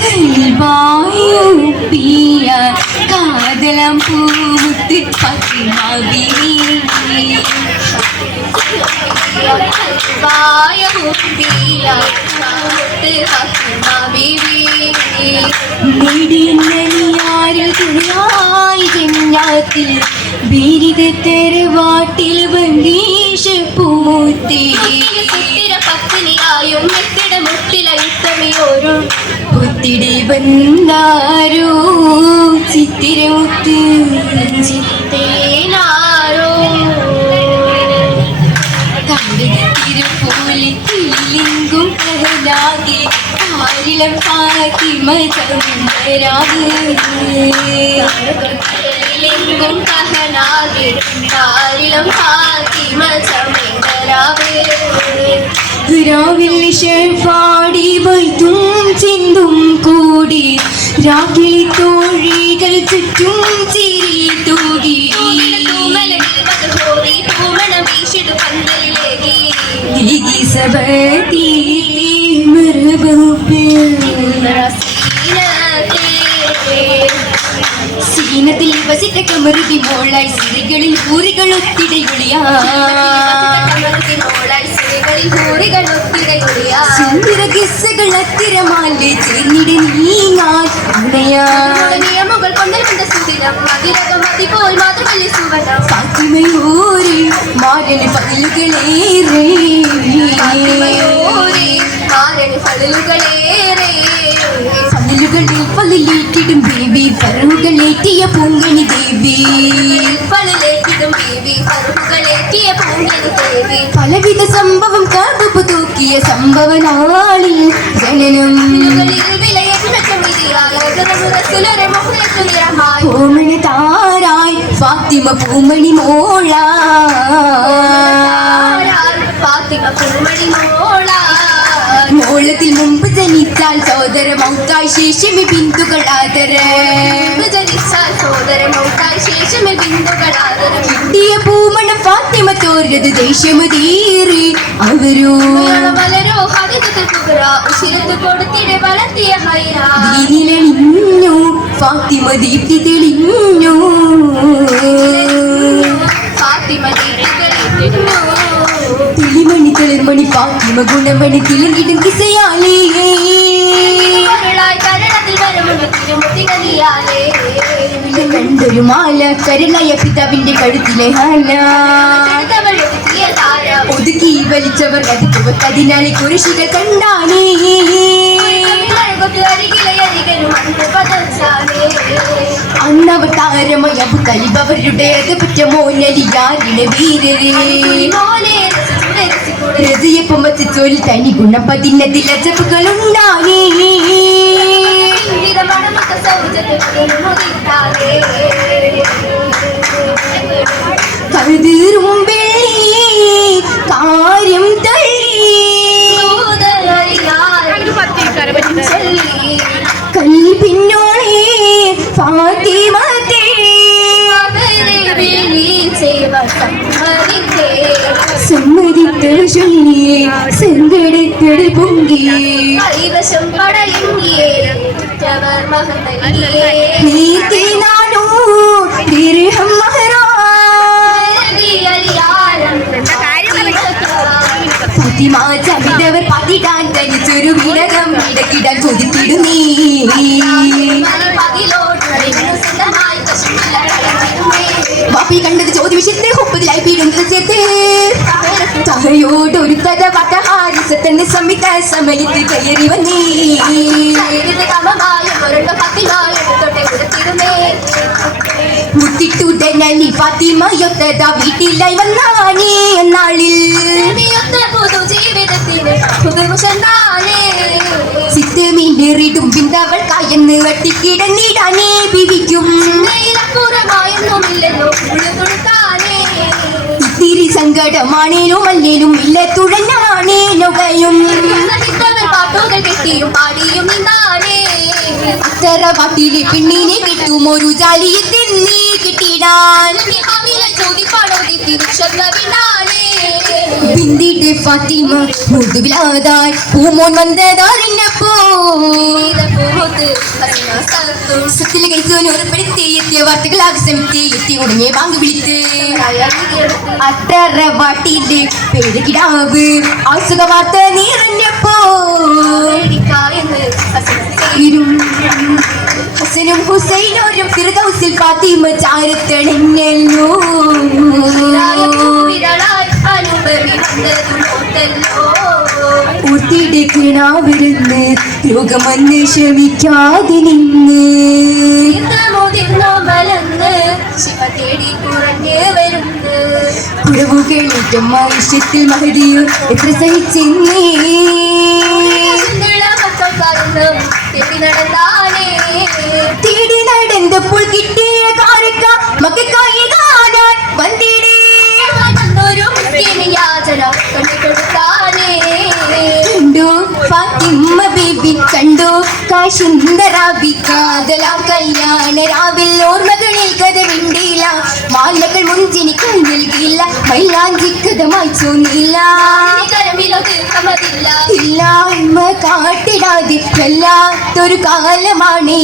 കൽവായൂപ്പിയ കാതലം പൂമുത്ത് ഫാത്തിമ ബീവി നെടിയറിയാരു തുണയായി ജന്നാത്തിൽ ബീരിത തെരുവാട്ടിൽ ബംഗീഷ പൂത്തി പത്തിനിയായും മെത്തിട മുട്ടിലയുത്തമിയോരും പുത്തിടി വന്നാരോ ചിത്തിരമുത്ത് ചിത്തേനാരോ തിരുപ്പൂലിക്കും കഹലാകെ കാരിളം ഫാത്തിമ ചമരാകും കഹനാകെ കാരിളം ഫാത്തിമ ചമരാവിൽ പാടി വൈത്തും ചിന്തും കൂടി രാഗിളി തോഴികൾ ചുറ്റും ചിരി തൂകി സബതി സീനത്തിൽ വസിട്ട കമറുതി മോളായി സിരികളിൽ പൂരികൾ ഒത്തിടയൊളിയാ സുന്ദര കിസ്സകൾ അത്തിരമാലെ ചേർന്നിടെ നീങ്ങാൻ നിയമങ്ങൾ കൊണ്ടൽ സുദിനം മതിരകമതി പോൽ മാത്രമല്ലേ സുവനം ഫാത്തിമയോരെ മാരന് പകലുകളേറെ പകലുകളിൽ ബേബി ഫറുകളേറ്റിയ പൂങ്കണി ദേവി പലവിധ സംഭവം കാതുപു തൂക്കിയ സംഭവ നാളിൽ ജനനം പൂമണി താരായി ഫാത്തിമ പൂമണി മോളാ മോളത്തിൽ മുമ്പ് ജനിച്ചാൽ സോദര മൗത്തായി ശേഷമേ ബിന്ദുക്കളാദര പൂമണ ഫാത്തിമ തോരത് ദേശമതീറി അവരോ ദീനിലണിഞ്ഞു ഫാത്തിമ ദീപ്തി തെളിഞ്ഞു തിളിമണി തെളിർമണി ഫാത്തിമ ഗുണമണി തിളങ്ങിടും കിസയാലേ കണ്ടൊരു മാല കരളായ പിതാവിന്റെ കഴുത്തിലെ ഹാല ഒതുക്കി വലിച്ചവർ അതിനാലെ കുരിശികൾ കണ്ടാനേ അന്നവതാരമായ കലിബവരുടേത് പറ്റ മോനലിയാരിനെ വീരരേ ഹൃദയപ്പം വച്ചോൽ തനി ഗുണപതിനത്തിൽ അജപ്പുകളുണ്ടാനേ കരുതീറും വെള്ളി കാര്യം കൽപ്പിന്നോളെ ഫാത്തിമ സമ്മതിത്തത് ചൊല്ലിയേ സങ്കടത്തത് പൊങ്കിയേ കൈവശം പടയുങ്ങിയേ നീതിനാനോ തിരുഹം ഫാത്തിമ ചവിതവർ പാത്തിടാൻ തനിച്ചൊരു വിടകം ഇടക്കിടാൻ കൊതിക്കിടുന്നീ വാപ്പി കണ്ടത് ചോദ്യവിഷയത്തെ ഒപ്പതിലായി പീടുന്നത് തഹയോടൊരു കഥ വട്ടഹാരിസത്തിന്റെ സംവിധ സമയത്ത് കയറി വന്നേ മുത്തിട്ടുടനലി ഫാത്തിമയൊത്തത വീട്ടിലായി വന്നാനേ എന്നാളിൽ സിത്തമീറിടും ബിന്ദവൾ കായെന്ന് വെട്ടിക്കിടന്നിടാനേ പിവിക്കും ഇത്തിരി സങ്കടമാണേനും അല്ലേനും ഇല്ല തുഴഞ്ഞാണേനുകയും അത്തറ പാട്ടിലെ പെണ്ണിനെ കിട്ടും ഒരു ജാലിയെ തിന്നി കിട്ടിടാൻ ചോദിപ്പാടോ ബിന്ദിയുടെ ഫാത്തിമ മുതുവിലാതായി പൂമോൻ വന്നതാറിഞ്ഞപ്പോ സുത്തിലെ കൈസോന് ഉറപ്പെടുത്തി എത്തിയ വാർത്തകളാകെ സമിതി എത്തി ഉടനെ വാങ്ങി വിളിത്ത് അത്തറ വാട്ടിന്റെ പേര് കിടാവ് ആസുഖ വാർത്ത നിറഞ്ഞപ്പോ ഹസനും ഹുസൈനോരും ഫിർദൗസിൽ ഫാത്തിമ ചാരത്തണിഞ്ഞല്ലോ ൂർത്തിടക്കിണാവിരുന്ന് രോഗമന്ന് ക്ഷമിക്കാതെ നിന്ന് കുറവുകളേറ്റം ആവശ്യത്തിൽ മഹതിയോ എത്ര സഹിച്ചെന്നേ തേടി നടന്നപ്പോൾ കിട്ടിയ കാരക്ക മക്കൾക്കായി കാണാൻ വന്നിടേ കണ്ടു ഫാത്തിമ ബേബി കണ്ടു കാശുന്ദരാബി കാതല കല്യാണ രാവിൽ ഓർമ്മകളിൽ കഥ വിണ്ടില്ല മാലകൾ മുഞ്ചിനി കൈ നൽകിയില്ല മൈലാഞ്ചി കഥ മായ്ച്ചൊന്നില്ല ഇല്ലായ്മ കാട്ടിടാതെ വല്ലാത്തൊരു കാലമാണേ